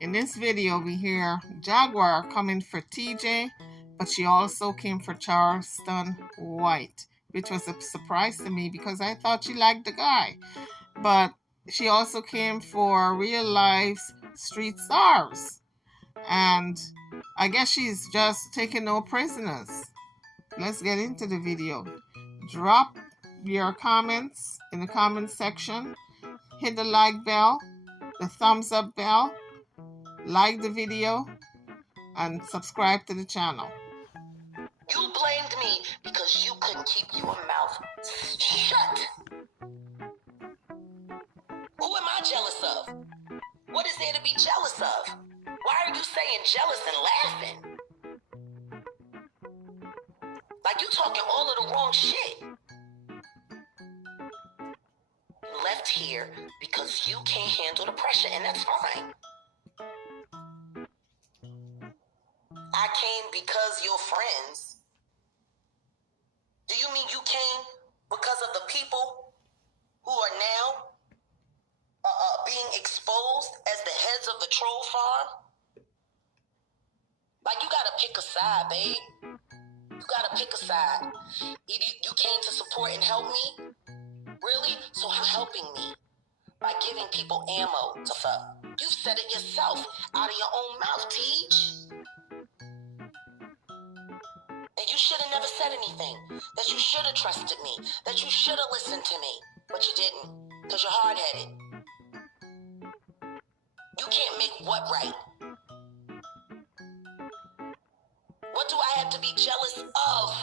In this video, we hear Jaguar coming for TJ, but she also came for Charleston White, which was a surprise to me because I thought she liked the guy. But she also came for real life street stars. And I guess she's just taking no prisoners. Let's get into the video. Drop your comments in the comment section. Hit the like bell, the thumbs up bell, like the video, and subscribe to the channel. You blamed me because you couldn't keep your mouth shut. Who am I jealous of? What is there to be jealous of? Why are you saying jealous and laughing? Like you talking all of the wrong shit. You left here because you can't handle the pressure, and that's fine. I came because you're friends. Do you mean you came because of the people who are now being exposed as the heads of the troll farm? Like, you gotta pick a side, babe. You gotta pick a side. Either you came to support and help me, really? So how helping me? By giving people ammo to fuck. You said it yourself out of your own mouth, Teej. That you should have never said anything. That you should have trusted me. That you should have listened to me. But you didn't. Because you're hard-headed. You can't make what right? What do I have to be jealous of?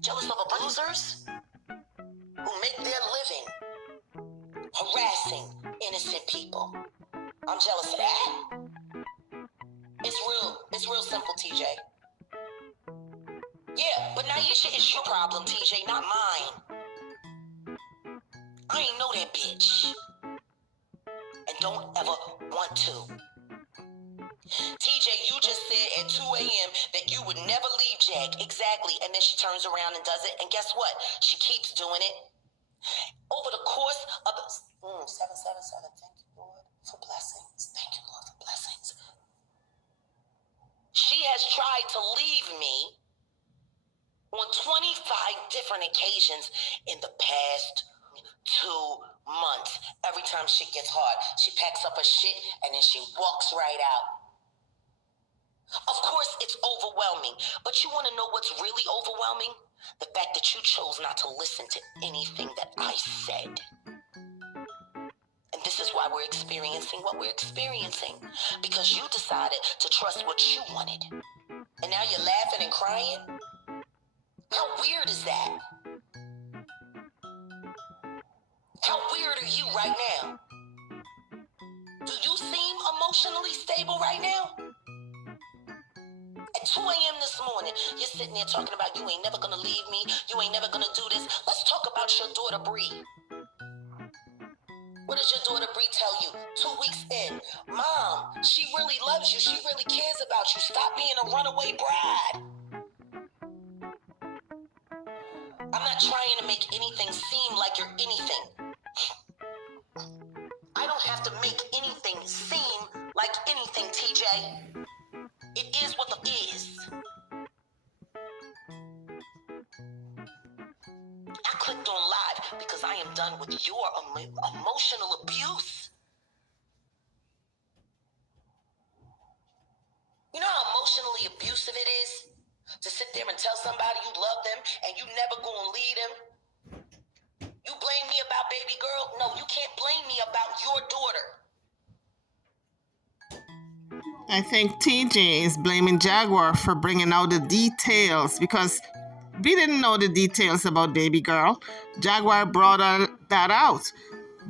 Jealous of abusers who make their living harassing innocent people. I'm jealous of that. It's real simple, TJ. Yeah, but Naisha is your problem, TJ, not mine. I ain't know that bitch. And don't ever want to. TJ, you just said at 2 a.m. that you would never leave Jack. Exactly. And then she turns around and does it. And guess what? She keeps doing it. Over the course of the... 777. Thank you, Lord, for blessings. Thank you, Lord, for blessings. She has tried to leave me on 25 different occasions in the past 2 months. Every time shit gets hard, she packs up her shit and then she walks right out. Of course, it's overwhelming, but you want to know what's really overwhelming? The fact that you chose not to listen to anything that I said. And this is why we're experiencing what we're experiencing. Because you decided to trust what you wanted. And now you're laughing and crying? How weird is that? How weird are you right now? Do you seem emotionally stable right now? At 2 a.m. this morning, you're sitting there talking about you ain't never gonna leave me, you ain't never gonna do this. Let's talk about your daughter, Bree. What does your daughter, Bree, tell you 2 weeks in? Mom, she really loves you, she really cares about you. Stop being a runaway bride. I'm not trying to make anything seem like you're anything. I don't have to make anything seem like anything, TJ. It is what it is. I clicked on live because I am done with your emotional abuse. You know how emotionally abusive it is? To sit there and tell somebody you love them and you never gonna lead them? You blame me about baby girl? No, you can't blame me about your daughter. I think TJ is blaming Jaguar for bringing out the details because we didn't know the details about baby girl. Jaguar brought that out.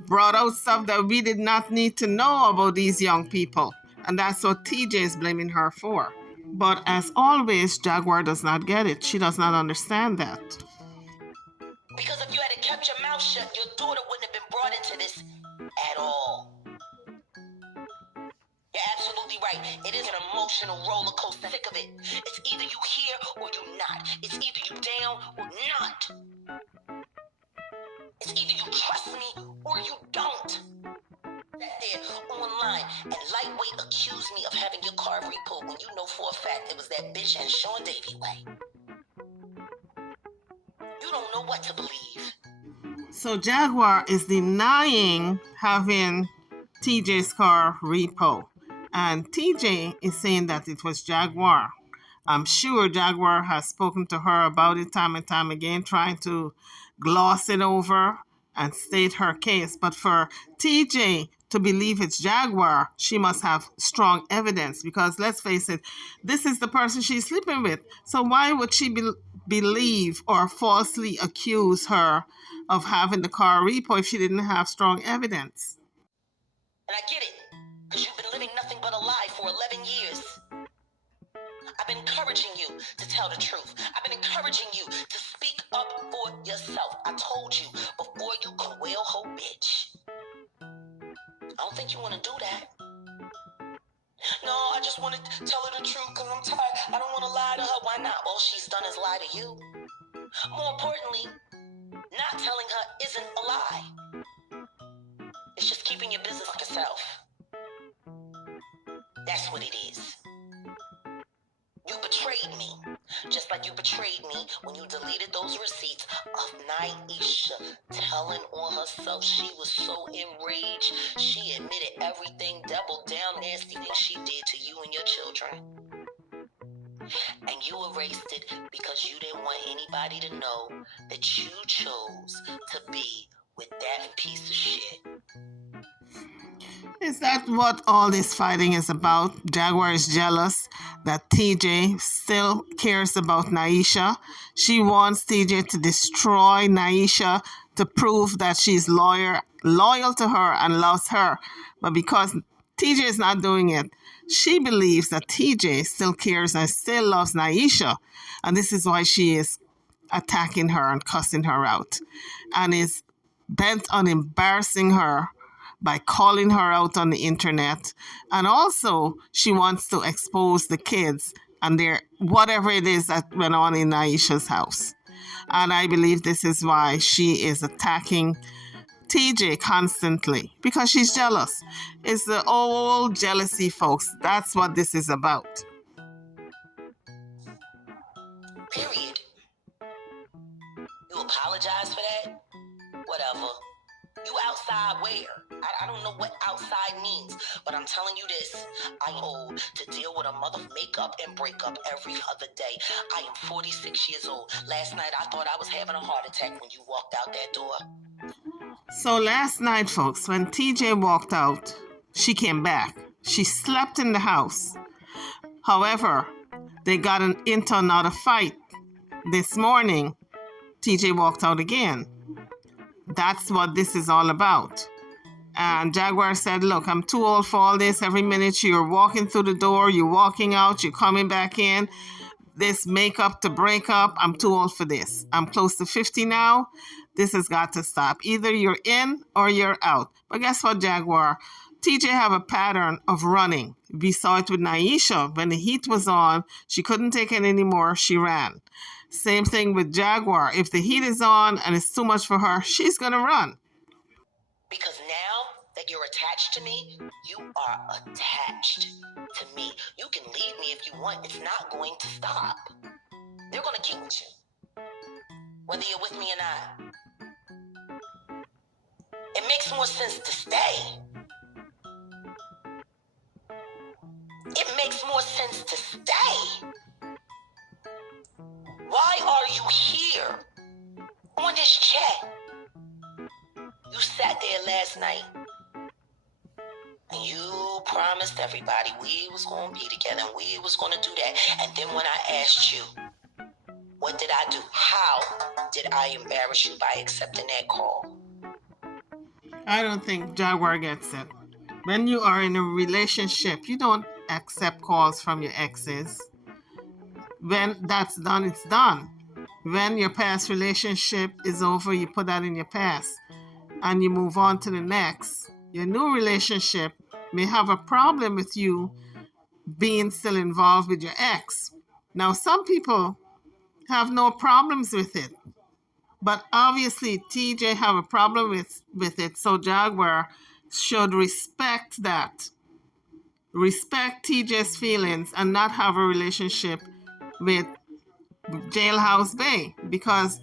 Brought out stuff that we did not need to know about these young people. And that's what TJ is blaming her for. But as always, Jaguar does not get it. She does not understand that. Because if you had kept your mouth shut, your daughter wouldn't have been brought into this at all. You're absolutely right. It is an emotional roller coaster. Sick of it. It's either you here or you not. It's either you down or not. It's either you trust me or you don't. and lightweight accuse me of having your car repoed when you know for a fact it was that bitch and Sean Davy way. You don't know what to believe. So Jaguar is denying having TJ's car repo. And TJ is saying that it was Jaguar. I'm sure Jaguar has spoken to her about it time and time again, trying to gloss it over and state her case. But for TJ to believe it's Jaguar, she must have strong evidence because let's face it, this is the person she's sleeping with. So why would she believe or falsely accuse her of having the car repo if she didn't have strong evidence? And I get it, because you've been living nothing but a lie for 11 years. I've been encouraging you to tell the truth. I've been encouraging you to speak up for yourself. I told you before you could wail ho bitch. I don't think you want to do that. No, I just want to tell her the truth because I'm tired. I don't want to lie to her. Why not? All she's done is lie to you. More importantly, not telling her isn't a lie. It's just keeping your business to yourself. That's what it is. You betrayed me, just like you betrayed me when you deleted those receipts of Naisha telling on herself she was so enraged. She admitted everything, double down nasty thing she did to you and your children. And you erased it because you didn't want anybody to know that you chose to be with that piece of shit. Is that what all this fighting is about? Jaguar is jealous that TJ still cares about Naisha. She wants TJ to destroy Naisha to prove that she's loyal to her and loves her. But because TJ is not doing it, she believes that TJ still cares and still loves Naisha. And this is why she is attacking her and cussing her out and is bent on embarrassing her by calling her out on the internet. And also, she wants to expose the kids and their whatever it is that went on in Aisha's house. And I believe this is why she is attacking TJ constantly, because she's jealous. It's the old jealousy, folks. That's what this is about. Period. You apologize for that? Whatever. You outside where? I don't know what outside means, but I'm telling you this. I old to deal with a mother makeup and breakup every other day. I am 46 years old. Last night I thought I was having a heart attack when you walked out that door. So last night, folks, when TJ walked out, she came back. She slept in the house. However, they got into another fight. This morning, TJ walked out again. That's what this is all about. And Jaguar said, look, I'm too old for all this. Every minute you're walking through the door, you're walking out, you're coming back in. This makeup to break up, I'm too old for this. I'm close to 50 now. This has got to stop. Either you're in or you're out. But guess what, Jaguar? TJ have a pattern of running. We saw it with Naisha. When the heat was on, she couldn't take it anymore. She ran. Same thing with Jaguar. If the heat is on and it's too much for her, she's going to run. Because now that you're attached to me, you are attached to me. You can leave me if you want. It's not going to stop. They're going to keep with you, whether you're with me or not. It makes more sense to stay. It makes more sense to stay. Why are you here on this chat? You sat there last night and you promised everybody we was going to be together and we was going to do that. And then when I asked you, what did I do? How did I embarrass you by accepting that call? I don't think Jaguar gets it. When you are in a relationship, you don't accept calls from your exes. When that's done, it's done. When your past relationship is over, you put that in your past and you move on to the next. Your new relationship may have a problem with you being still involved with your ex. Now, some people have no problems with it, but obviously TJ have a problem with it, so Jaguar should respect that respect TJ's feelings and not have a relationship with Jailhouse Bay, because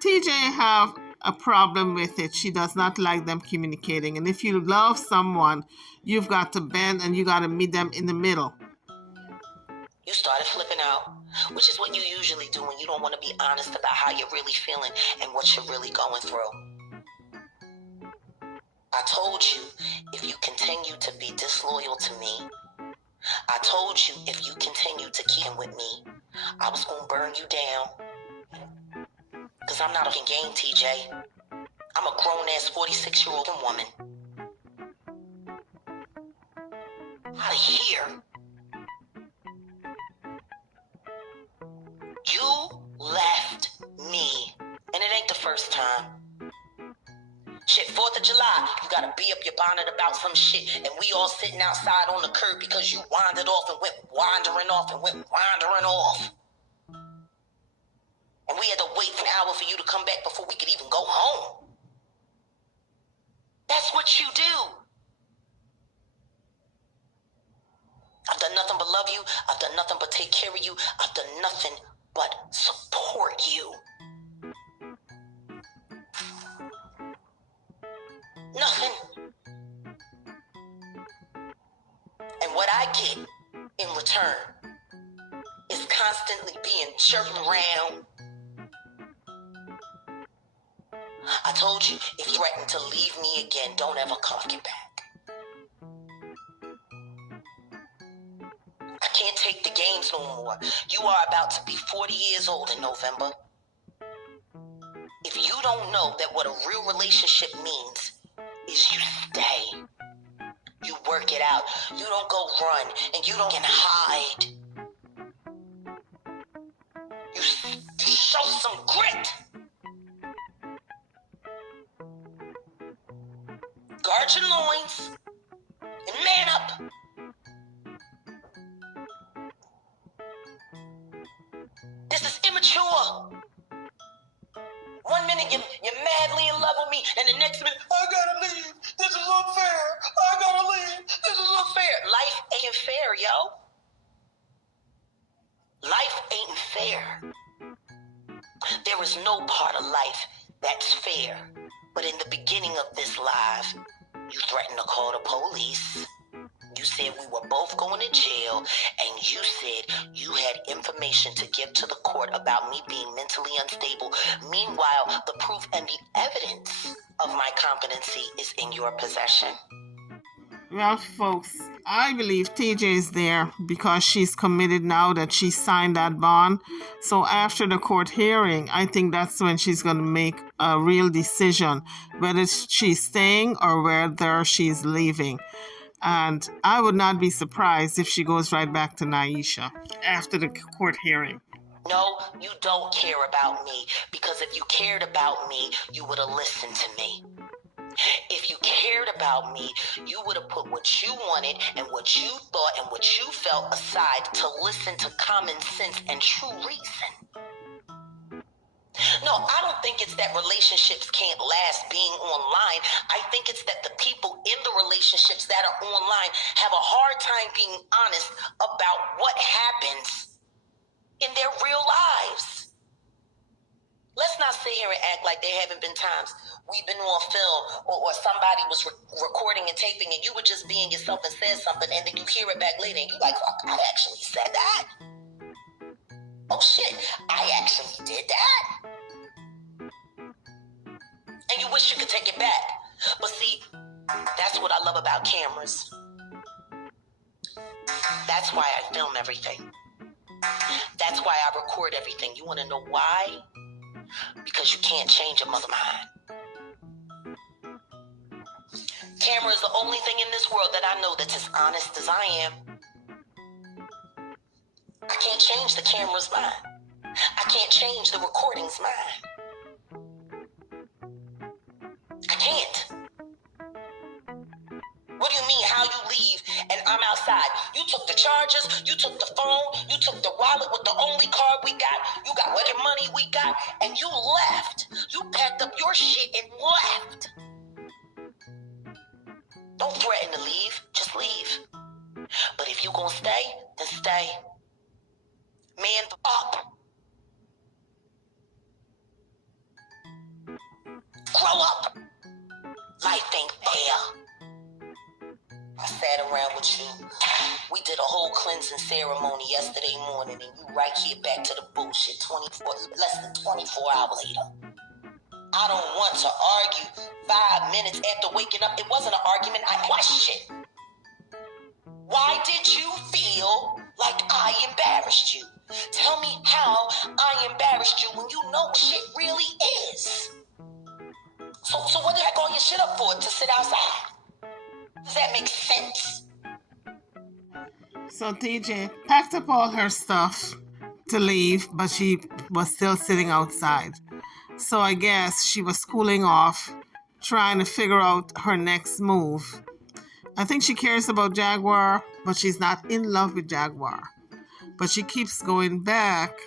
TJ have a problem with it. She does not like them communicating. And if you love someone, you've got to bend and you got to meet them in the middle. You started flipping out, which is what you usually do when you don't want to be honest about how you're really feeling and what you're really going through. I told you, if you continue to be disloyal to me, I told you if you continue to keep with me, I was going to burn you down. Because I'm not a game, TJ. I'm a grown-ass 46-year-old woman. Out of here. You left me. And it ain't the first time. Shit, 4th of July, you gotta be up your bonnet about some shit, and we all sitting outside on the curb because you wandered off and went wandering off and went wandering off. And we had to wait for an hour for you to come back before we could even go home. That's what you do. I've done nothing but love you. I've done nothing but take care of you. I've done nothing but support you. Nothing. And what I get in return is constantly being jerked around. I told you, if you threaten to leave me again, don't ever come back. I can't take the games no more. You are about to be 40 years old in November. If you don't know that what a real relationship means is you stay. You work it out. You don't go run and you don't hide. You show some grit. Guard your loins and man up. This is immature. 1 minute you're madly in love with me, and the next minute, I gotta leave. This is unfair. I gotta leave. This is unfair. Life ain't fair, yo. Life ain't fair. There is no part of life that's fair. But in the beginning of this live, you threatened to call the police. You said we were both going to jail, and you said you had information to give to the court about me being mentally unstable. Meanwhile, the proof and the evidence of my competency is in your possession. Well, folks, I believe TJ is there because she's committed now that she signed that bond. So after the court hearing, I think that's when she's going to make a real decision, whether she's staying or whether she's leaving. And I would not be surprised if she goes right back to Naisha after the court hearing. No, you don't care about me, because if you cared about me, you would have listened to me. If you cared about me, you would have put what you wanted and what you thought and what you felt aside to listen to common sense and true reason. No, I don't think it's that relationships can't last being online. I think it's that the people in the relationships that are online have a hard time being honest about what happens in their real lives. Let's not sit here and act like there haven't been times we've been on film or somebody was recording and taping and you were just being yourself and said something, and then you hear it back later and you're like, fuck, I actually said that. Oh shit, I actually did that. And you wish you could take it back. But see, that's what I love about cameras. That's why I film everything. That's why I record everything. You want to know why? Because you can't change a mother mind. Camera is the only thing in this world that I know that's as honest as I am. I can't change the camera's mind. I can't change the recording's mind. I can't. What do you mean how you leave and I'm outside? You took the chargers, you took the phone, you took the wallet with the only card we got, you got what money we got, and you left. You packed up your shit and left. Don't threaten to leave, just leave. If you gonna stay, then stay. Man up. Grow up. Life ain't fair. I sat around with you. We did a whole cleansing ceremony yesterday morning, and you right here back to the bullshit less than 24 hours later. I don't want to argue 5 minutes after waking up. It wasn't an argument. I questioned. Why did you feel like I embarrassed you? Tell me how I embarrassed you when you know what shit really is. So what the heck all your shit up for? To sit outside? Does that make sense? So TJ packed up all her stuff to leave, but she was still sitting outside. So I guess she was cooling off, trying to figure out her next move. I think she cares about Jaguar, but she's not in love with Jaguar. But she keeps going back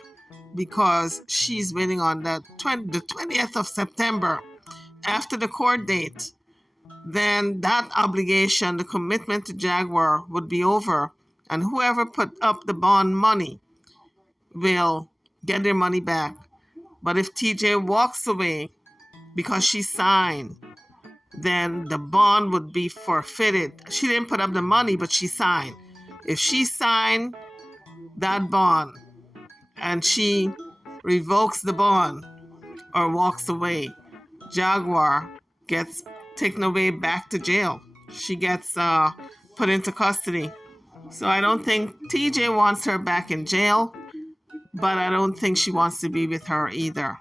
because she's waiting on the 20th of September, after the court date. Then that obligation, the commitment to Jaguar, would be over, and whoever put up the bond money will get their money back. But if TJ walks away because she signed, then the bond would be forfeited. She didn't put up the money, but she signed. If she signed that bond and she revokes the bond or walks away, Jaguar gets taken away back to jail. She gets put into custody. So I don't think TJ wants her back in jail, but I don't think she wants to be with her either.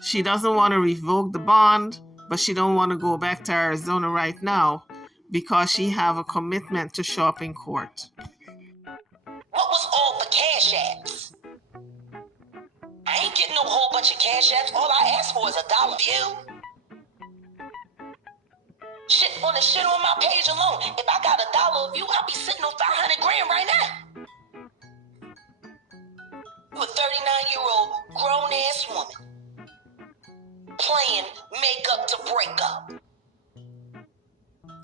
She doesn't want to revoke the bond, but she don't want to go back to Arizona right now because she have a commitment to show up in court. What was all the cash apps? I ain't getting no whole bunch of cash apps. All I asked for is $1 view. Shit on the shit on my page alone. If I got $1 view, I'll be sitting on 500 grand right now. You a 39-year-old grown-ass woman playing makeup to break up.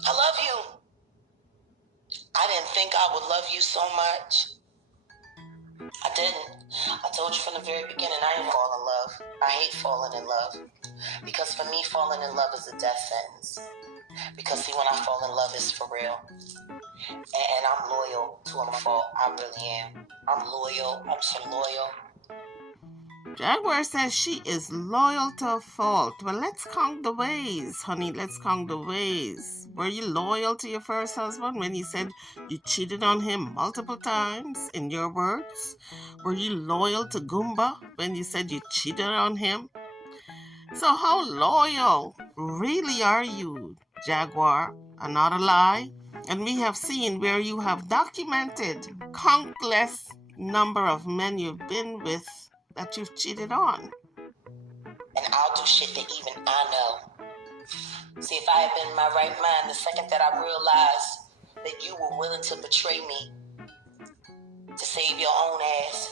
I love you. I didn't think I would love you so much. I didn't. I told you from the very beginning I didn't fall in love. I hate falling in love. Because for me, falling in love is a death sentence. Because see, when I fall in love, it's for real. And I'm loyal to a fault. I really am. I'm loyal. I'm so loyal. Jaguar says she is loyal to a fault. Well, let's count the ways, honey. Let's count the ways. Were you loyal to your first husband when you said you cheated on him multiple times, in your words? Were you loyal to Goomba when you said you cheated on him? So how loyal really are you, Jaguar? Another lie? And we have seen where you have documented countless number of men you've been with that you've cheated on. And I'll do shit that even I know. See, if I had been in my right mind the second that I realized that you were willing to betray me to save your own ass,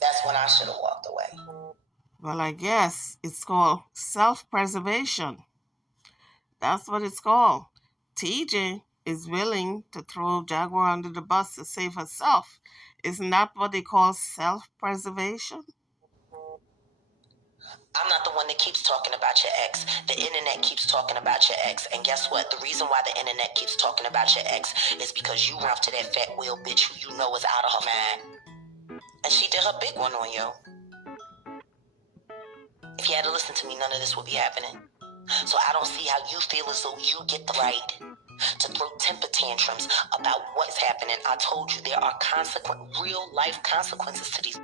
that's when I should have walked away. Well, I guess it's called self-preservation. That's what it's called. TJ is willing to throw Jaguar under the bus to save herself. Isn't that what they call self-preservation? I'm not the one that keeps talking about your ex. The internet keeps talking about your ex. And guess what? The reason why the internet keeps talking about your ex is because you run to that fat wheel bitch who you know is out of her mind. And she did her big one on you. If you had to listen to me, none of this would be happening. So I don't see how you feel as though you get the right to throw temper tantrums about what's happening. I told you there are real life consequences to these.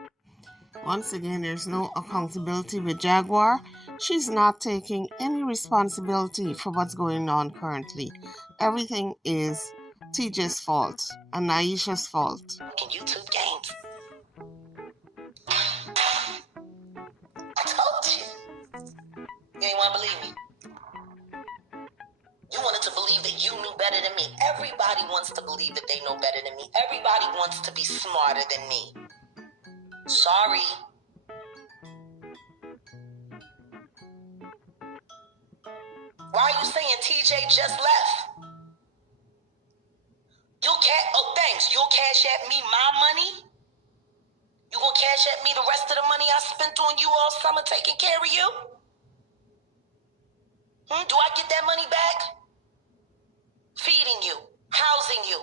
Once again, there's no accountability with Jaguar. She's not taking any responsibility for what's going on currently. Everything is TJ's fault and Naisha's fault. In YouTube games. I told you. You ain't want to believe me. You wanted to believe that you knew better than me. Everybody wants to believe that they know better than me. Everybody wants to be smarter than me. Sorry. Why are you saying TJ just left? You You'll cash at me my money? You gonna cash at me the rest of the money I spent on you all summer taking care of you? Do I get that money back? Feeding you, housing you,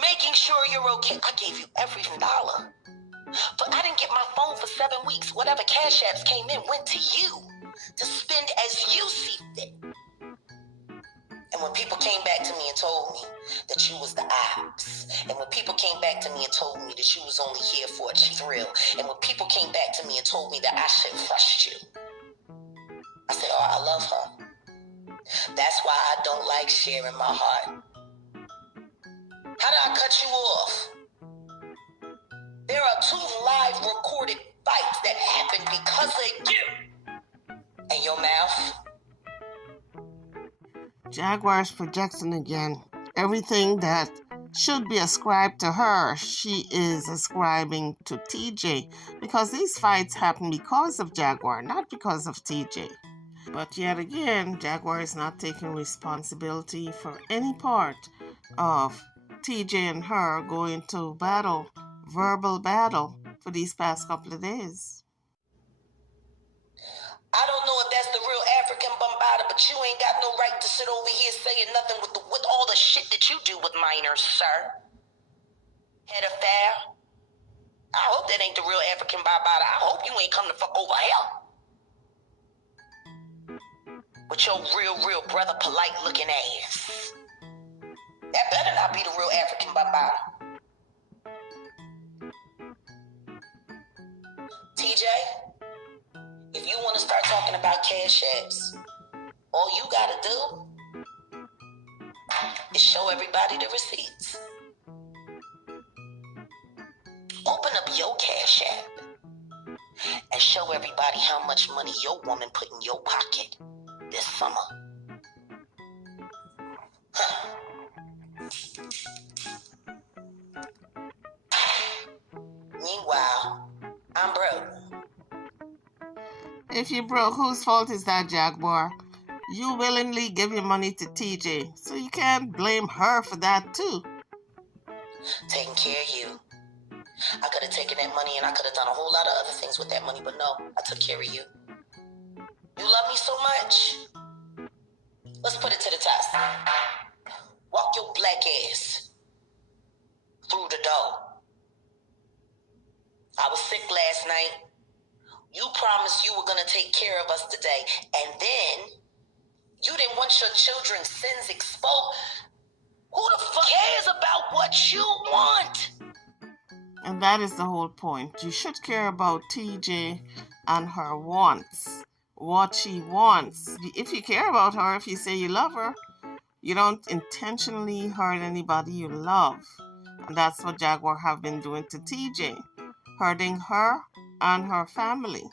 making sure you're okay. I gave you every dollar. But I didn't get my phone for 7 weeks. Whatever cash apps came in went to you to spend as you see fit. And when people came back to me and told me that you was the ops, and when people came back to me and told me that you was only here for a thrill, and when people came back to me and told me that I should trust you, I said, oh, I love her. That's why I don't like sharing my heart. How did I cut you off? There are 2 live recorded fights that happened because of you and your mouth. Jaguar's projecting again. Everything that should be ascribed to her, she is ascribing to TJ, because these fights happen because of Jaguar, not because of TJ. But yet again, Jaguar is not taking responsibility for any part of TJ and her going to battle, verbal battle, for these past couple of days. I don't know if that's the real African Bombada, but you ain't got no right to sit over here saying nothing with all the shit that you do with minors, sir. Head affair. I hope that ain't the real African Bombada. I hope you ain't come to fuck over hell with your real brother polite looking ass. That better not be the real African Bombada. TJ, if you want to start talking about cash apps, all you gotta do is show everybody the receipts. Open up your cash app and show everybody how much money your woman put in your pocket this summer. Meanwhile, I'm broke. If you broke, whose fault is that, Jaguar? You willingly give your money to TJ, so you can't blame her for that too. Taking care of you. I could have taken that money and I could have done a whole lot of other things with that money, but no, I took care of you. You love me so much. Let's put it to the test. Walk your black ass through the door. I was sick last night. You promised you were going to take care of us today, and then you didn't want your children's sins exposed. Who the fuck cares about what you want? And that is the whole point. You should care about TJ and her wants, what she wants. If you care about her, if you say you love her, you don't intentionally hurt anybody you love. And that's what Jaguar have been doing to TJ, hurting her and her family,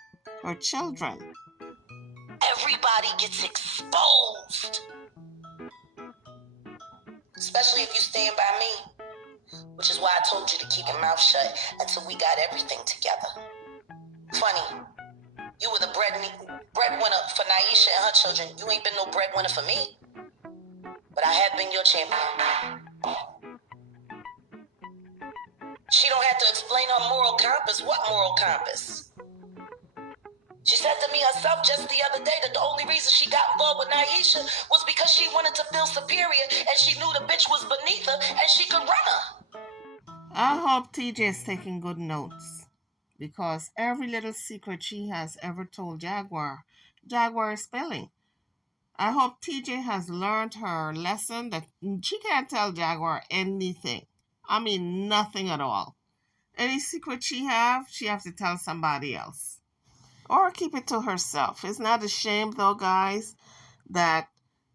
her children. Everybody gets exposed. Especially if you stand by me. Which is why I told you to keep your mouth shut until we got everything together. Funny, you were the breadwinner for Naisha and her children. You ain't been no breadwinner for me. But I have been your champion. She don't have to explain her moral compass. What moral compass? She said to me herself just the other day that the only reason she got involved with Naisha was because she wanted to feel superior and she knew the bitch was beneath her and she could run her. I hope TJ is taking good notes, because every little secret she has ever told Jaguar, Jaguar is spilling. I hope TJ has learned her lesson that she can't tell Jaguar anything. I mean, nothing at all. Any secret she has to tell somebody else. Or keep it to herself. It's not a shame, though, guys, that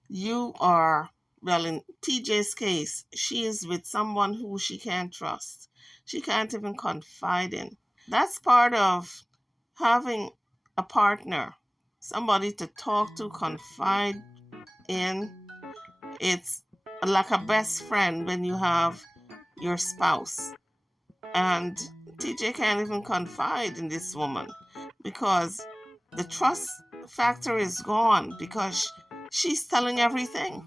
you are, well, in TJ's case, she is with someone who she can't trust. She can't even confide in. That's part of having a partner, somebody to talk to, confide in. It's like a best friend when you have your spouse. And TJ can't even confide in this woman because the trust factor is gone, because she's telling everything.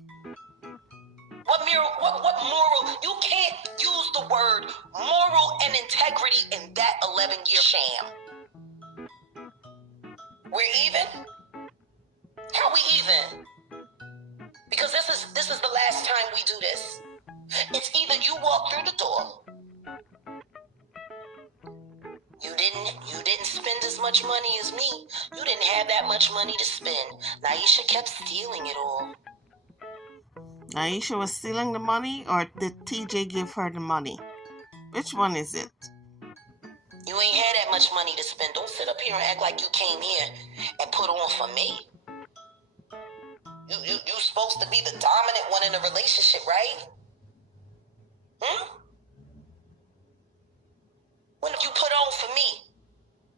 What What moral? You can't use the word moral and integrity in that 11-year sham. We're even? How we even? Because this is the last time we do this. It's either you walk through the door. You didn't spend as much money as me. You didn't have that much money to spend. Naisha kept stealing it all. Aisha was stealing the money, or did TJ give her the money? Which one is it? You ain't had that much money to spend. Don't sit up here and act like you came here and put on for me. You supposed to be the dominant one in the relationship, right? When have you put on for me?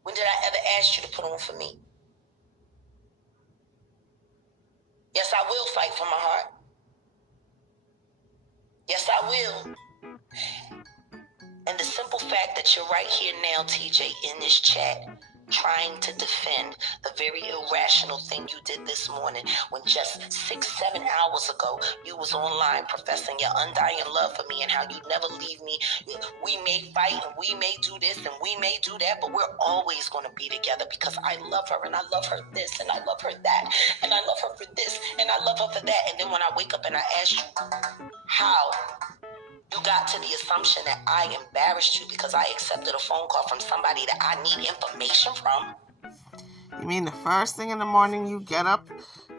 When did I ever ask you to put on for me? Yes, I will fight for my heart. Yes, I will. And the simple fact that you're right here now, TJ, in this chat, trying to defend the very irrational thing you did this morning, when just 6-7 hours ago you was online professing your undying love for me and how you'd never leave me. We may fight and we may do this and we may do that, but we're always going to be together because I love her and I love her this and I love her that and I love her for this and I love her for that. And then when I wake up and I ask you how you got to the assumption that I embarrassed you because I accepted a phone call from somebody that I need information from. You mean the first thing in the morning you get up,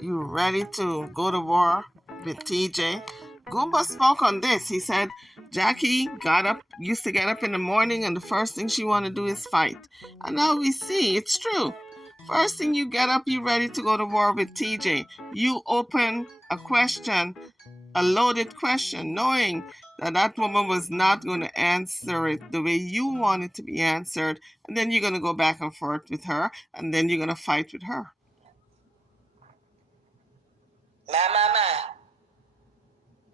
you ready to go to war with TJ? Goomba spoke on this. He said Jackie used to get up in the morning and the first thing she want to do is fight. And now we see it's true. First thing you get up, you ready to go to war with TJ. You open a loaded question, knowing that woman was not going to answer it the way you want it to be answered, and then you're going to go back and forth with her, and then you're going to fight with her. My.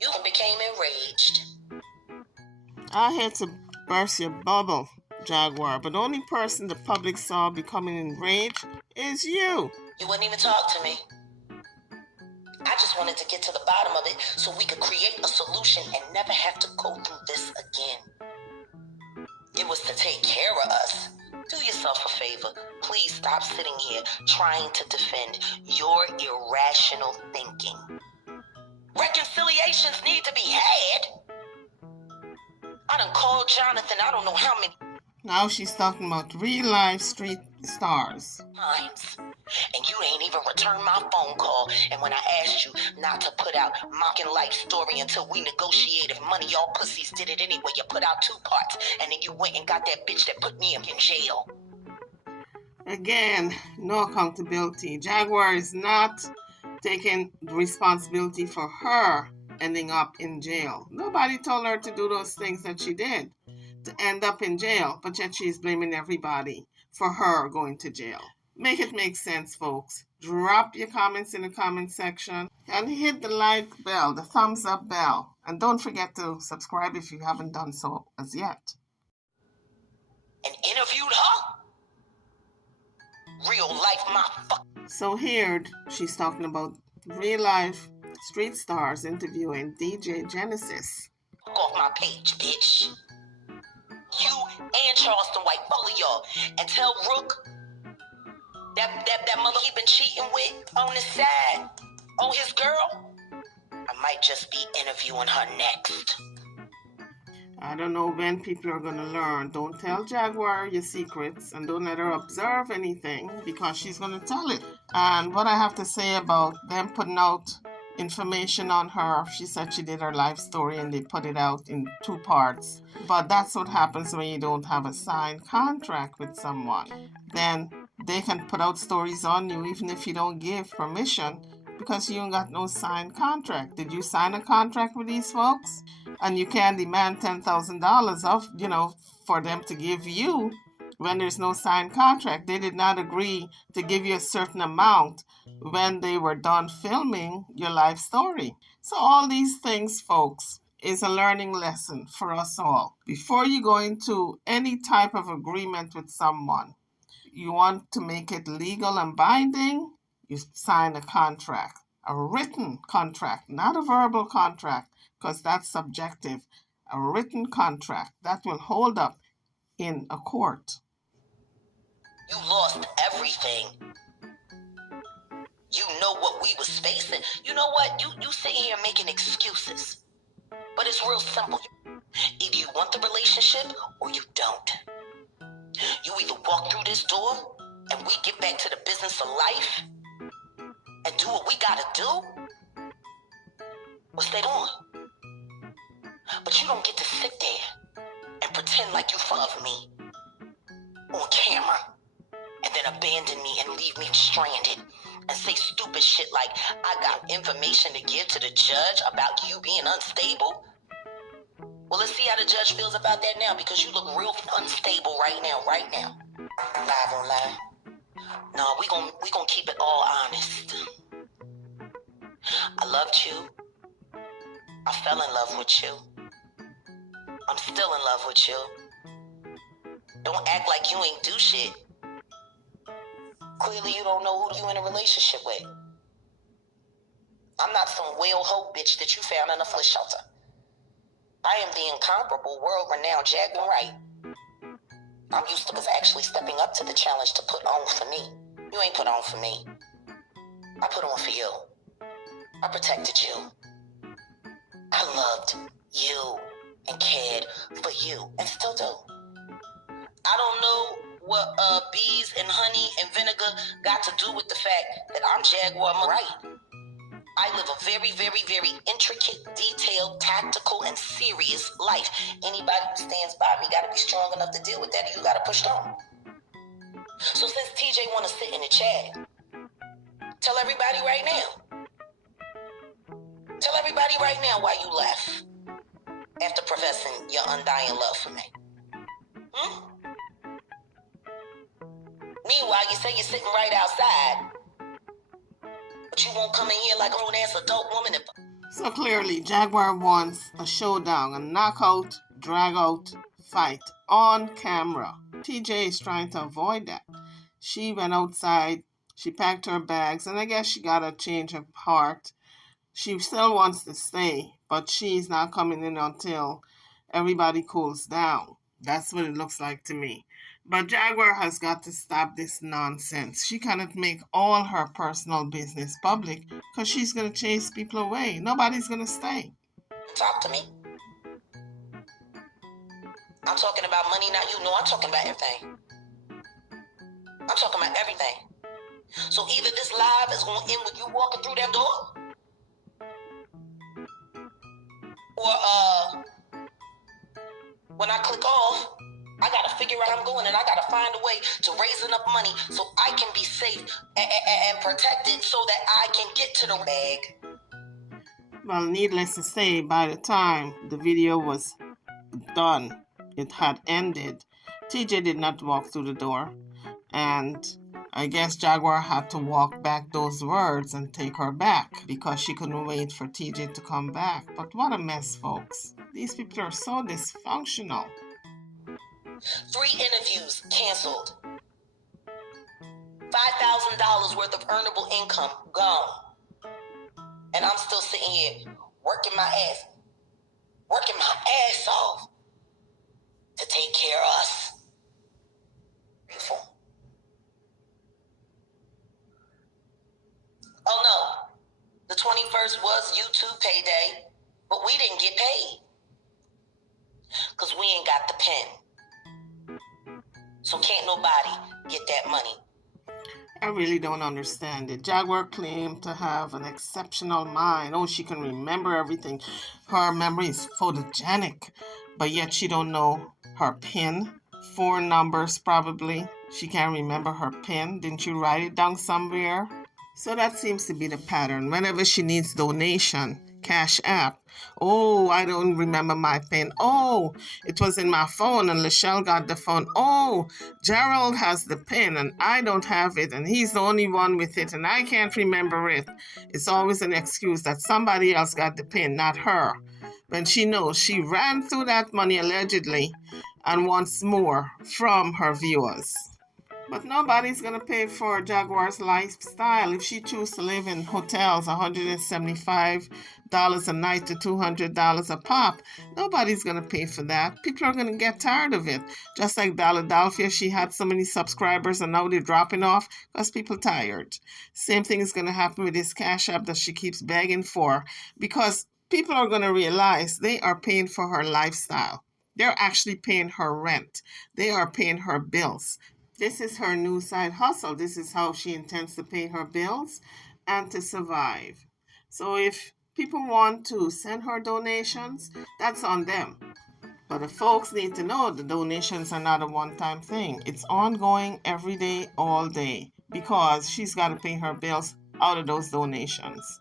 You became enraged. I hate to burst your bubble, Jaguar, but the only person the public saw becoming enraged is you. You wouldn't even talk to me. I just wanted to get to the bottom of it so we could create a solution and never have to go through this again. It was to take care of us. Do yourself a favor. Please stop sitting here trying to defend your irrational thinking. Reconciliations need to be had. I done called Jonathan I don't know how many Now she's talking about real life street stars. times. And you ain't even returned my phone call. And when I asked you not to put out mocking life story until we negotiated money, y'all pussies did it anyway. You put out 2 parts, and then you went and got that bitch that put me in jail. Again, no accountability. Jaguar is not taking responsibility for her ending up in jail. Nobody told her to do those things that she did to end up in jail, but yet she's blaming everybody for her going to jail. Make it make sense, folks. Drop your comments in the comment section and hit the like bell, the thumbs up bell. And don't forget to subscribe if you haven't done so as yet. And interviewed her? Real life, my fuck. So here she's talking about real life street stars interviewing DJ Genesis. Off my page, bitch. You and Charleston White, both of y'all. And tell Rook that mother he been cheating with on the side, on his girl, I might just be interviewing her next. I don't know when people are going to learn. Don't tell Jaguar your secrets and don't let her observe anything because she's going to tell it. And what I have to say about them putting out information on her, she said she did her life story and they put it out in 2 parts. But that's what happens when you don't have a signed contract with someone. Then they can put out stories on you even if you don't give permission because you ain't got no signed contract. Did you sign a contract with these folks? And you can't demand $10,000 for them to give you when there's no signed contract. They did not agree to give you a certain amount when they were done filming your life story. So all these things, folks, is a learning lesson for us all. Before you go into any type of agreement with someone, you want to make it legal and binding, you sign a contract. A written contract, not a verbal contract, because that's subjective. A written contract that will hold up in a court. You lost everything. You know what we was facing. You know what? You sitting here making excuses. But it's real simple. Either you want the relationship or you don't. You either walk through this door and we get back to the business of life and do what we gotta do, or stay on. But you don't get to sit there and pretend like you love me on camera and then abandon me and leave me stranded and say stupid shit like, I got information to give to the judge about you being unstable. Well, let's see how the judge feels about that now, because you look real unstable right now. Live on live. No, we gonna keep it all honest. I loved you. I fell in love with you. I'm still in love with you. Don't act like you ain't do shit. Clearly you don't know who you in a relationship with. I'm not some whale-ho bitch that you found in a flea shelter. I am the incomparable, world-renowned Jaguar. I'm used to actually stepping up to the challenge to put on for me. You ain't put on for me. I put on for you. I protected you. I loved you and cared for you, and still do. I don't know what bees and honey and vinegar got to do with the fact that I'm Jaguar right. I live a very, very, very intricate, detailed, tactical, and serious life. Anybody who stands by me got to be strong enough to deal with that, and you got to push on. So since TJ want to sit in the chat, tell everybody right now. Tell everybody right now why you left after professing your undying love for me. Meanwhile, you say you're sitting right outside, but you won't come in here like a grown-ass adult woman and... So clearly, Jaguar wants a showdown, a knockout, drag-out fight on camera. TJ is trying to avoid that. She went outside, she packed her bags, and I guess she got a change of heart. She still wants to stay, but she's not coming in until everybody cools down. That's what it looks like to me. But Jaguar has got to stop this nonsense. She cannot make all her personal business public because she's going to chase people away. Nobody's going to stay. Talk to me. I'm talking about money, not you. No, I'm talking about everything. I'm talking about everything. So either this live is going to end with you walking through that door, or when I click off, I gotta figure out I'm going, and I gotta find a way to raise enough money so I can be safe and protected so that I can get to the bag. Well, needless to say, by the time the video was done, it had ended. TJ did not walk through the door, and I guess Jaguar had to walk back those words and take her back because she couldn't wait for TJ to come back. But what a mess, folks. These people are so dysfunctional. 3 interviews canceled. $5,000 worth of earnable income gone. And I'm still sitting here working my ass off to take care of us. Beautiful. Oh no, the 21st was YouTube payday, but we didn't get paid because we ain't got the pen. So can't nobody get that money. I really don't understand it. Jaguar claimed to have an exceptional mind. Oh, she can remember everything. Her memory is photogenic, but yet she don't know her PIN. 4 numbers probably. She can't remember her PIN. Didn't you write it down somewhere? So that seems to be the pattern. Whenever she needs donation, Cash App. Oh, I don't remember my PIN. Oh, it was in my phone and Lachelle got the phone. Oh, Gerald has the PIN and I don't have it and he's the only one with it and I can't remember it. It's always an excuse that somebody else got the PIN, not her. When she knows she ran through that money allegedly and wants more from her viewers. But nobody's going to pay for Jaguar's lifestyle. If she chooses to live in hotels, $175 a night to $200 a pop, nobody's going to pay for that. People are going to get tired of it. Just like Philadelphia, she had so many subscribers and now they're dropping off because people tired. Same thing is going to happen with this Cash App that she keeps begging for, because people are going to realize they are paying for her lifestyle. They're actually paying her rent. They are paying her bills. This is her new side hustle. This is how she intends to pay her bills and to survive. So if people want to send her donations, that's on them. But the folks need to know the donations are not a one-time thing. It's ongoing every day, all day, because she's got to pay her bills out of those donations.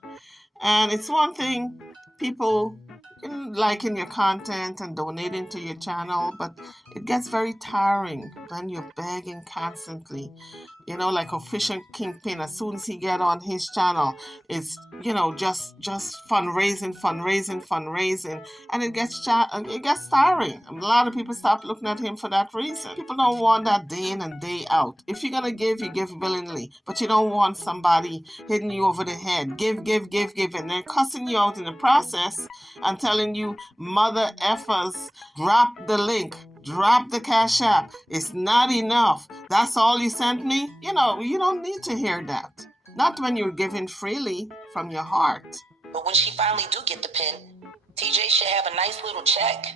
And it's one thing people liking your content and donating to your channel, but it gets very tiring when you're begging constantly. You know, like a fishing kingpin, as soon as he get on his channel, it's, just fundraising, and it gets tiring. A lot of people stop looking at him for that reason. People don't want that day in and day out. If you're gonna give, you give willingly, but you don't want somebody hitting you over the head. Give, and they're cussing you out in the process and telling you mother effers, drop the link. Drop the Cash App. It's not enough. That's all you sent me? You don't need to hear that. Not when you're giving freely from your heart. But when she finally do get the pin, TJ should have a nice little check.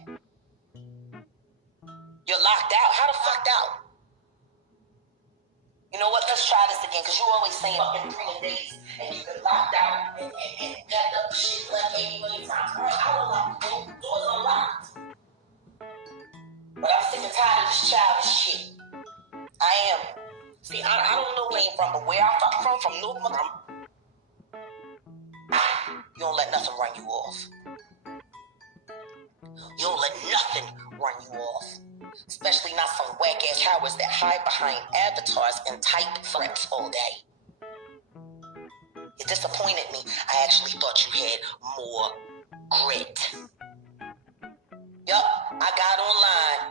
You're locked out. How the fuck out? You know what? Let's try this again, because you always saying in 3 days and you get locked out and packed up the shit like 8 million times. Girl, I don't lock the doors unlocked. But I'm sick and tired of this childish shit. I am. See, I don't know where I came from, but where I come from North Mother, you don't let nothing run you off. You don't let nothing run you off. Especially not some whack-ass cowards that hide behind avatars and type threats all day. It disappointed me. I actually thought you had more grit. Yup, I got online.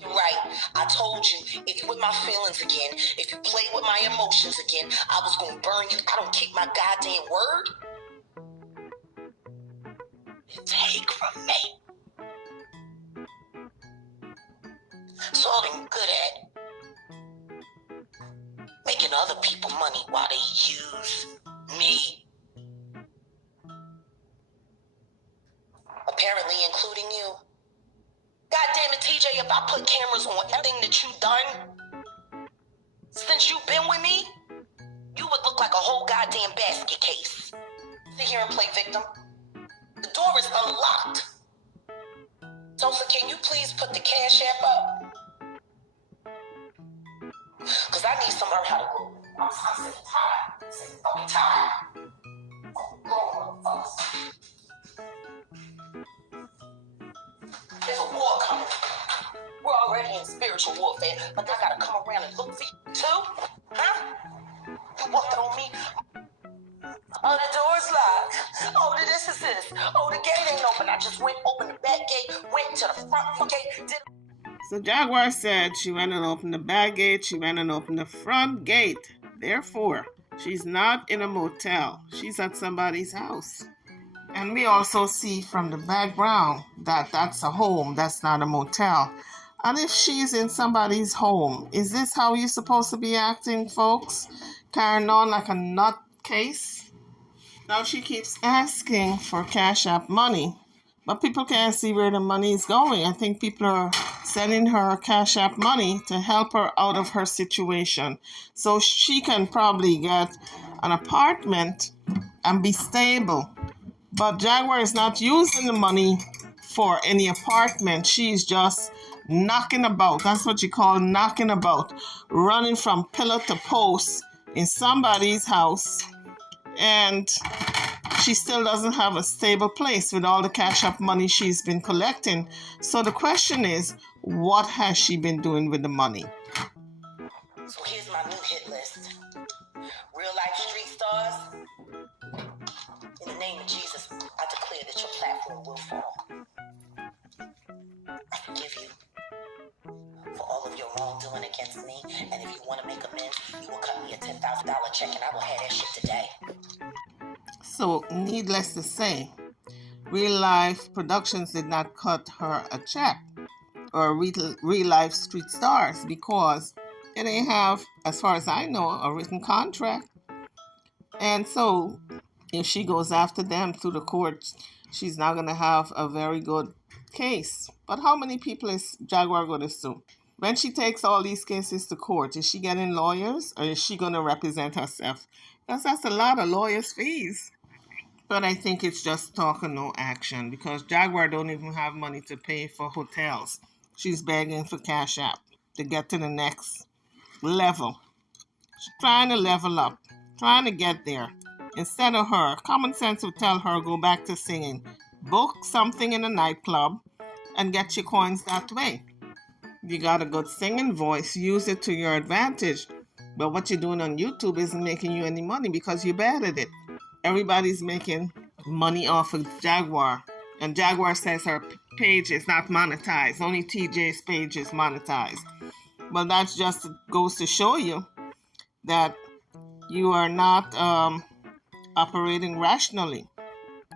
You're right. I told you, if you with my feelings again, if you play with my emotions again, I was going to burn you. I don't keep my goddamn word. Take from me. That's all I'm good at. Making other people money while they use me. Apparently including you. God damn it, TJ, if I put cameras on everything that you done since you've been with me, you would look like a whole goddamn basket case. Sit here and play victim. The door is unlocked. Tulsa, can you please put the Cash App up? Because I need some learn how to go. I'm sick and tired. I'm sick and fucking tired. There's a war coming. We're already in spiritual warfare, but I gotta come around and look for you too? Huh? You walking on me? Oh, the door's locked. Oh, this is this. Oh, the gate ain't open. I just went open the back gate, went to the front gate. So Jaguar said she went and opened the back gate, she went and opened the front gate. Therefore, she's not in a motel. She's at somebody's house. And we also see from the background that that's a home, that's not a motel. And if she's in somebody's home, is this how you're supposed to be acting, folks? Carrying on like a nutcase? Now she keeps asking for Cash App money, but people can't see where the money is going. I think people are sending her Cash App money to help her out of her situation, so she can probably get an apartment and be stable. But Jaguar is not using the money for any apartment. She's just knocking about. That's what you call knocking about. Running from pillar to post in somebody's house. And she still doesn't have a stable place with all the Cash App money she's been collecting. So the question is, what has she been doing with the money? So here's my new hit list. Real life street stars. In the name of Jesus, I declare that your platform will fall. I forgive you for all of your wrongdoing against me, and if you want to make amends, you will cut me a $10,000 check, and I will have that shit today. So, needless to say, Real Life Productions did not cut her a check, or real life street stars, because they didn't have, as far as I know, a written contract. And so if she goes after them through the courts, she's not going to have a very good case. But how many people is Jaguar going to sue? When she takes all these cases to court, is she getting lawyers, or is she going to represent herself? Because that's a lot of lawyers' fees. But I think it's just talk and no action, because Jaguar don't even have money to pay for hotels. She's begging for Cash App to get to the next level. She's trying to level up, trying to get there. Instead of her, common sense would tell her go back to singing. Book something in a nightclub and get your coins that way. You got a good singing voice, use it to your advantage. But what you're doing on YouTube isn't making you any money because you're bad at it. Everybody's making money off of Jaguar. And Jaguar says her page is not monetized. Only TJ's page is monetized. Well, that just goes to show you that you are not operating rationally.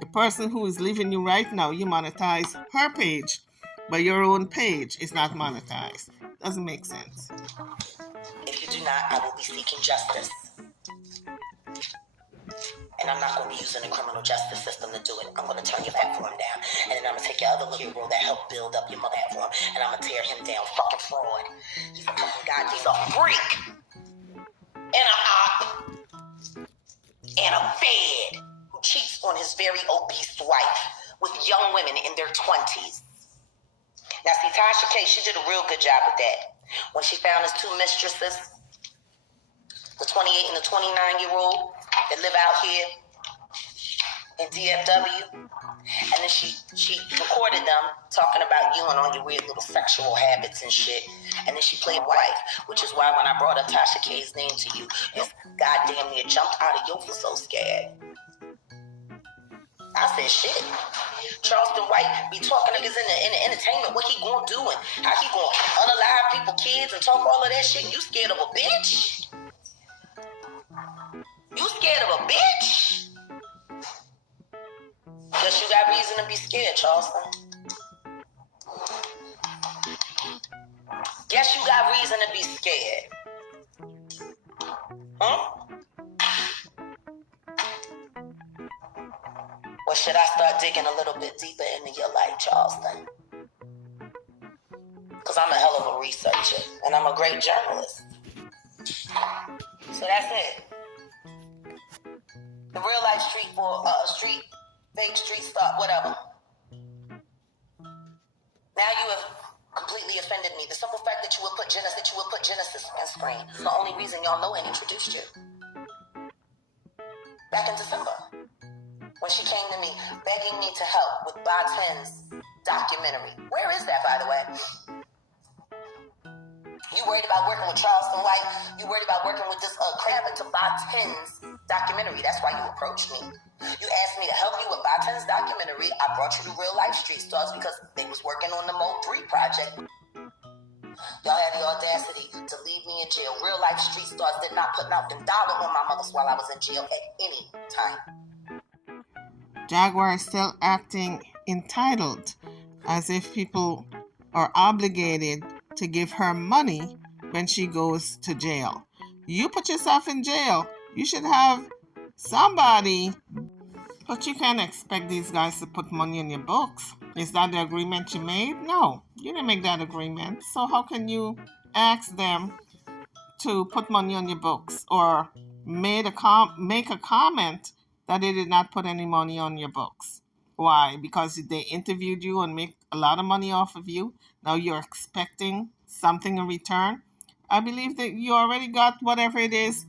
The person who is leaving you right now, you monetize her page, but your own page is not monetized. Doesn't make sense. If you do not, I will be seeking justice. And I'm not going to be using the criminal justice system to do it. I'm going to turn your platform down. And then I'm going to take your other little hero that helped build up your mother platform, and I'm going to tear him down. Fucking fraud. He's a fucking god. He's a freak. And an op. And a fed who cheats on his very obese wife with young women in their 20s. Now, see, Tasha K, she did a real good job with that. When she found his two mistresses, the 28 and the 29-year-old, that live out here in DFW, and then she recorded them talking about you and all your weird little sexual habits and shit, and then she played wife, which is why when I brought up Tasha K's name to you, it's goddamn near jumped out of you for so scared. I said, shit. Charleston White be talking niggas in the entertainment, what he gonna do and how he gonna unalive people, kids, and talk all of that shit. You scared of a bitch? You scared of a bitch? Guess you got reason to be scared, Charleston. Guess you got reason to be scared. Huh? Or should I start digging a little bit deeper into your life, Charleston? Because I'm a hell of a researcher, and I'm a great journalist. So that's it. The real life fake street star, whatever. Now you have completely offended me. The simple fact that you would put Genesis on screen is the only reason y'all know and introduced you. Back in December, when she came to me begging me to help with Baten's documentary. Where is that, by the way? You worried about working with Charleston White? You worried about working with this crab into Baten's documentary? That's why you approached me. You asked me to help you with Baten's documentary. I brought you to Real Life Street Stars because they was working on the Mode 3 project. Y'all had the audacity to leave me in jail. Real Life Street Stars did not put out the dollar on my mothers while I was in jail at any time. Jaguar is still acting entitled, as if people are obligated to give her money when she goes to jail. You put yourself in jail. You should have somebody. But you can't expect these guys to put money in your books. Is that the agreement you made? No, you didn't make that agreement. So how can you ask them to put money on your books, or make a comment that they did not put any money on your books? Why? Because they interviewed you and make a lot of money off of you. Now you're expecting something in return. I believe that you already got whatever it is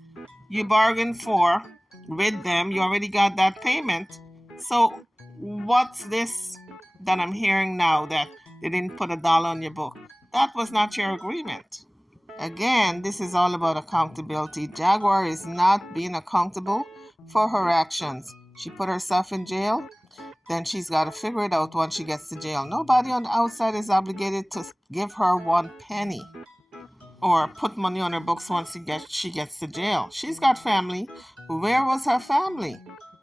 you bargained for with them. You already got that payment. So what's this that I'm hearing now that they didn't put $1 on your book? That was not your agreement. Again, this is all about accountability. Jaguar is not being accountable for her actions. She put herself in jail. Then she's got to figure it out once she gets to jail. Nobody on the outside is obligated to give her 1 penny. or put money on her books once she gets to jail. She's got family. Where was her family?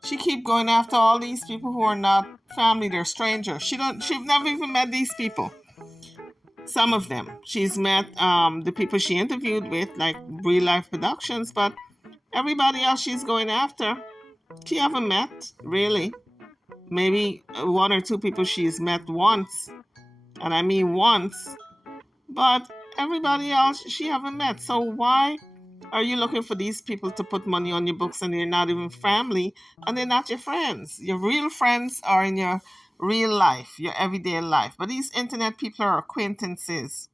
She keep going after all these people who are not family, they're strangers. She's never even met these people. Some of them. She's met the people she interviewed with, like real life productions, but everybody else she's going after, she haven't met, really. Maybe one or two people she's met once, and I mean once, but everybody else she haven't met. So why are you looking for these people to put money on your books and they're not even family and they're not your friends? Your real friends are in your real life, your everyday life. But these internet people are acquaintances.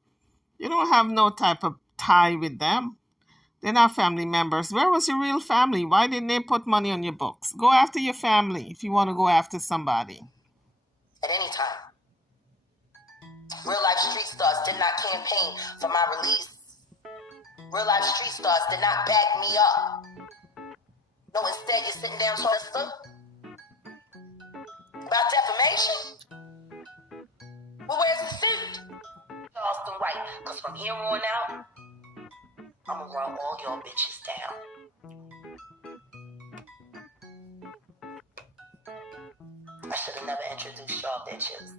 You don't have no type of tie with them. They're not family members. Where was your real family? Why didn't they put money on your books? Go after your family if you want to go after somebody. At any time. Real life street stars did not campaign for my release. Real life street stars did not back me up. No, instead you're sitting down talking sister about defamation. Well, where's the suit? Charleston White, because from here on out, I'm gonna run all y'all bitches down. I should have never introduced y'all bitches.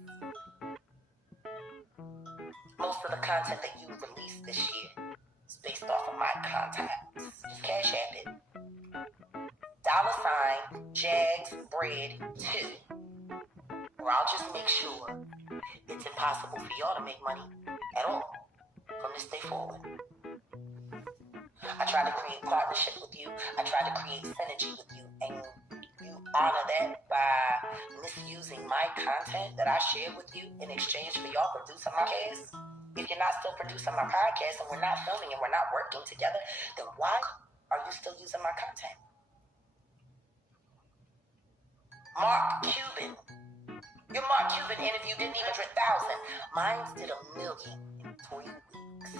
Most of the content that you released this year is based off of my contacts. Just cash app it. $Jags Bread 2. Or I'll just make sure it's impossible for y'all to make money at all from this day forward. I try to create partnership with you. I try to create synergy with you. And you honor that by misusing my content that I share with you in exchange for y'all producing my podcast. If you're not still producing my podcast and we're not filming and we're not working together, then why are you still using my content? Mark Cuban. Your Mark Cuban interview didn't even 100,000. Mine did 1 million in 3 weeks.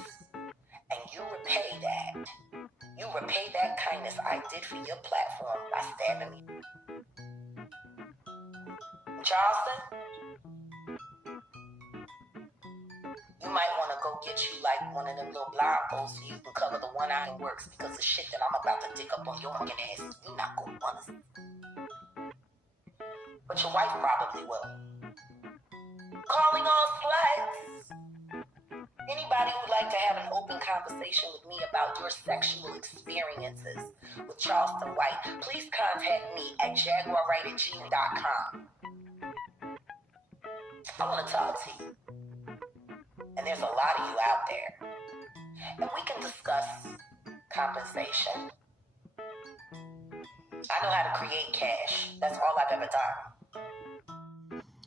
And you repay that. You repay that kindness I did for your platform by stabbing me. Charleston, you might want to go get you like one of them little blindfolds so you can cover the one eye that works, because the shit that I'm about to dig up on your fucking ass, you're not going to want to see. But your wife probably will. Calling all sluts. Anybody who'd like to have an open conversation with me about your sexual experiences with Charleston White, please contact me at jaguarwright@gmail.com. I want to talk to you. And there's a lot of you out there. And we can discuss compensation. I know how to create cash. That's all I've ever done.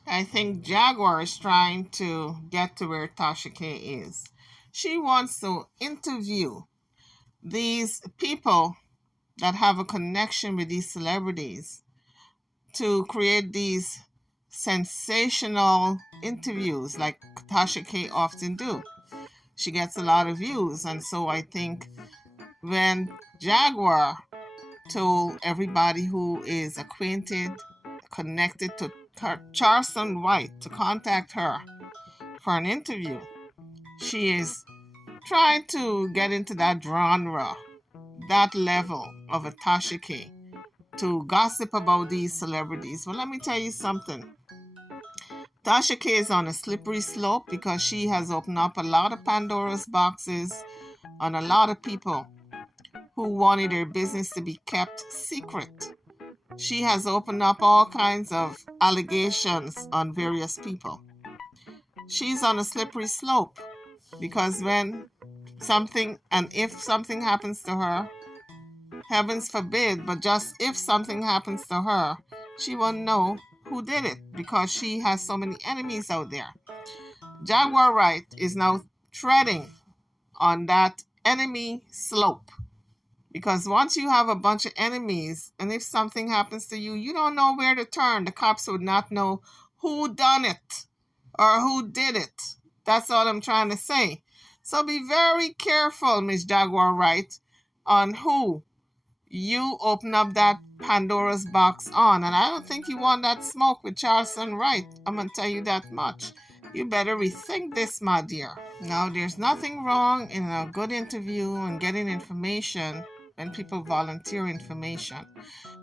I think Jaguar is trying to get to where Tasha K is. She wants to interview these people that have a connection with these celebrities to create these sensational interviews like Tasha K often do. She gets a lot of views, and so I think when Jaguar told everybody who is acquainted, connected to Charleston White to contact her for an interview, she is trying to get into that genre, that level of a Tasha K, to gossip about these celebrities. Well, let me tell you something. Tasha K is on a slippery slope because she has opened up a lot of Pandora's boxes on a lot of people who wanted their business to be kept secret. She has opened up all kinds of allegations on various people. She's on a slippery slope because when something, and if something happens to her, heavens forbid, but just if something happens to her, she won't know who did it because she has so many enemies out there. Jaguar Wright is now treading on that enemy slope. Because once you have a bunch of enemies, and if something happens to you, you don't know where to turn. The cops would not know who done it or who did it. That's all I'm trying to say. So be very careful, Miss Jaguar Wright, on who you open up that Pandora's box on. And I don't think you want that smoke with Charleston White. I'm going to tell you that much. You better rethink this, my dear. Now, there's nothing wrong in a good interview and getting information when people volunteer information.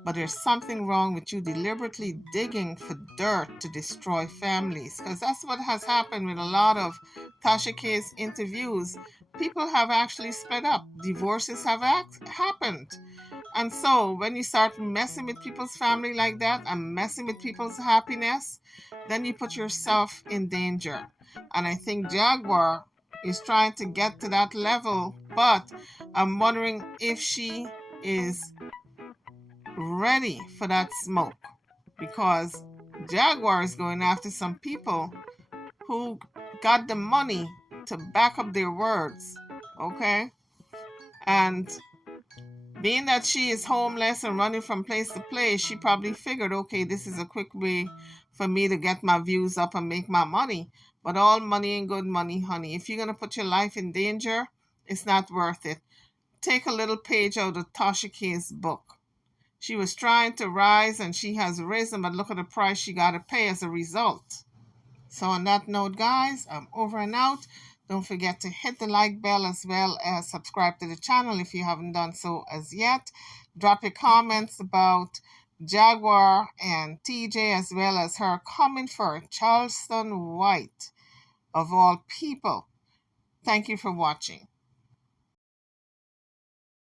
But there's something wrong with you deliberately digging for dirt to destroy families. Because that's what has happened with a lot of Tasha K's interviews. People have actually sped up. Divorces have happened. And so when you start messing with people's family like that and messing with people's happiness, then you put yourself in danger. And I think Jaguar is trying to get to that level, but I'm wondering if she is ready for that smoke, because Jaguar is going after some people who got the money to back up their words. Okay? And being that she is homeless and running from place to place, she probably figured, okay, this is a quick way for me to get my views up and make my money. But all money ain't good money, honey. If you're going to put your life in danger, it's not worth it. Take a little page out of Tasha K's book. She was trying to rise and she has risen, but look at the price she got to pay as a result. So on that note, guys, I'm over and out. Don't forget to hit the like bell as well as subscribe to the channel if you haven't done so as yet. Drop your comments about Jaguar and TJ, as well as her coming for Charleston White, of all people. Thank you for watching.